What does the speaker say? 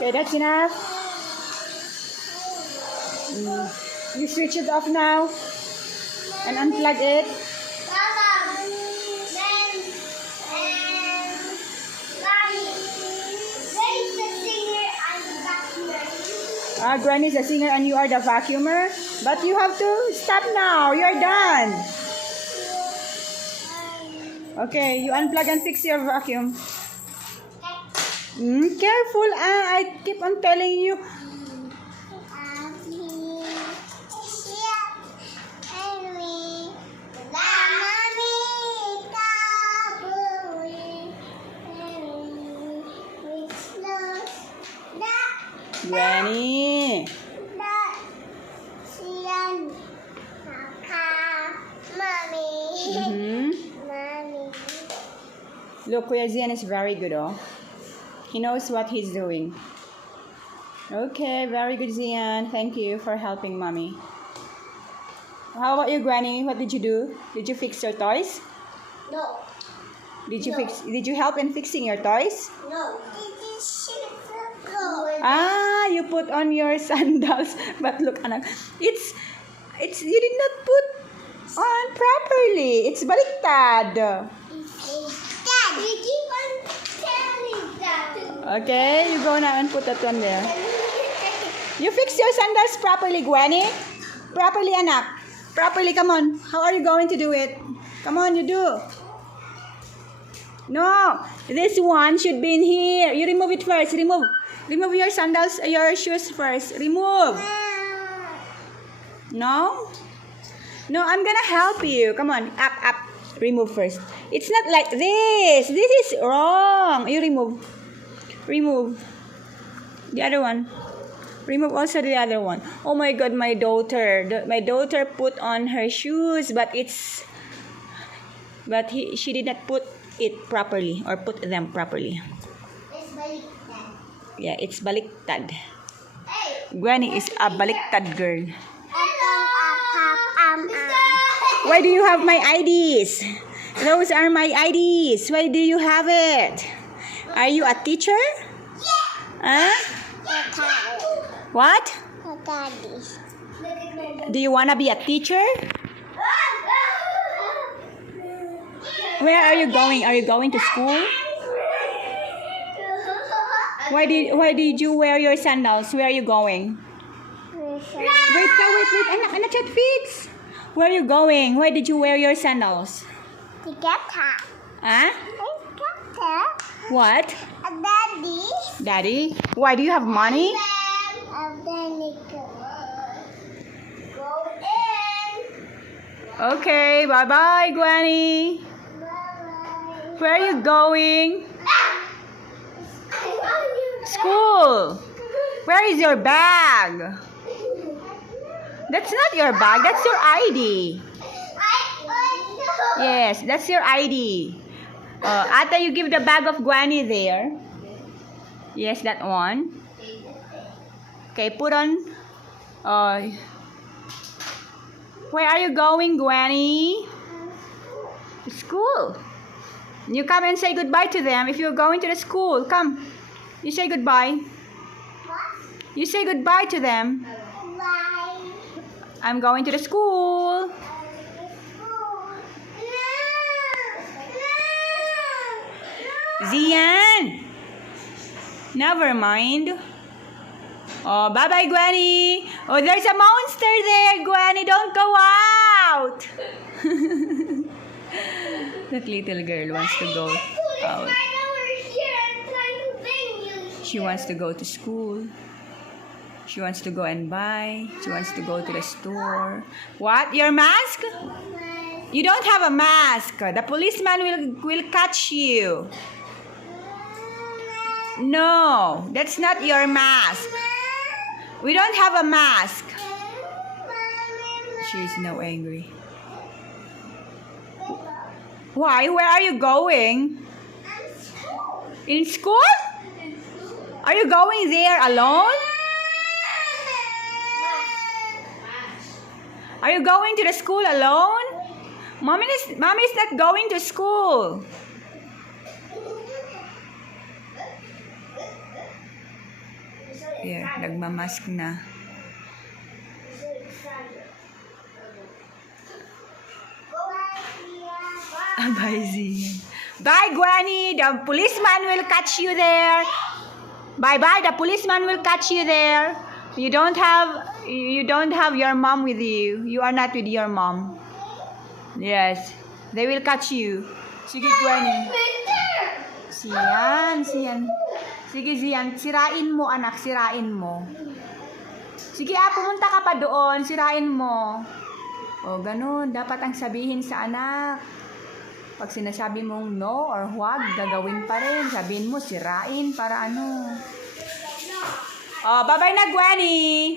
Okay, that's enough. You switch it off now and unplug it. Granny's the singer and you are the vacuumer. But you have to stop now. You're done. Okay, you unplug and fix your vacuum. Careful, I keep on telling you. Granny. Look, Kuya Zian is very good, oh. He knows what he's doing. Okay, very good, Zian. Thank you for helping Mommy. How about you, Granny? What did you do? Did you fix your toys? No. Did you help in fixing your toys? No. You put on your sandals. But look, anak, it's you did not put on properly. It's baliktad. We keep on telling that. Okay, you go now and put that one there. You fix your sandals properly, Granny. Properly, anak. Properly, come on. How are you going to do it? Come on, you do. No, this one should be in here. You remove it first. Remove your sandals, your shoes first. Remove. No? No, I'm gonna help you. Come on, up. Remove first. It's not like this. This is wrong. You remove. Remove. The other one. Remove also the other one. Oh my God, my daughter. My daughter put on her shoes, but she did not put it properly or put them properly. It's baliktad. Yeah, it's baliktad. Granny is a baliktad girl. Why do you have my IDs? Those are my IDs. Why do you have it? Are you a teacher? Huh? What? Do you want to be a teacher? Where are you going? Are you going to school? Why did you wear your sandals? Where are you going? Wait, anak, chat fits. Where are you going? Why did you wear your sandals? Huh? What? Daddy. Daddy? Why do you have money? Go in. Okay, bye-bye, Granny. Bye-bye. Where are you going? School. Where is your bag? That's not your bag. That's your ID. Yes, that's your ID. Ata, you give the bag of Granny there. Yes, that one. Okay, put on. Where are you going, Granny? School. You come and say goodbye to them. If you're going to the school, come. You say goodbye. You say goodbye to them. Bye. I'm going to the school. Zian. Never mind. Oh, bye-bye, Granny. Oh, there's a monster there, Granny. Don't go out. That little girl wants to go out. She wants to go to school. She wants to go and buy. She wants to go to the store. What? Your mask? You don't have a mask. The policeman will catch you. No, that's not your mask. We don't have a mask. She is now angry. Why? Where are you going? In school? Are you going there alone? Are you going to the school alone? Mommy is not going to school. Here, nagmamask na. Bye, Zian. Bye, Granny. The policeman will catch you there. Bye-bye. The policeman will catch you there. You don't have your mom with you. You are not with your mom. Yes. They will catch you. Sige, Granny. Siyan. Sige, Zian. Sirain mo, anak. Sirain mo. Sige, pumunta ka pa doon. Sirain mo. O, ganun. Dapat ang sabihin sa anak. Pag sinasabi mong no or huwag, gagawin pa rin. Sabihin mo, sirain para ano. Oh, bye-bye na, Granny.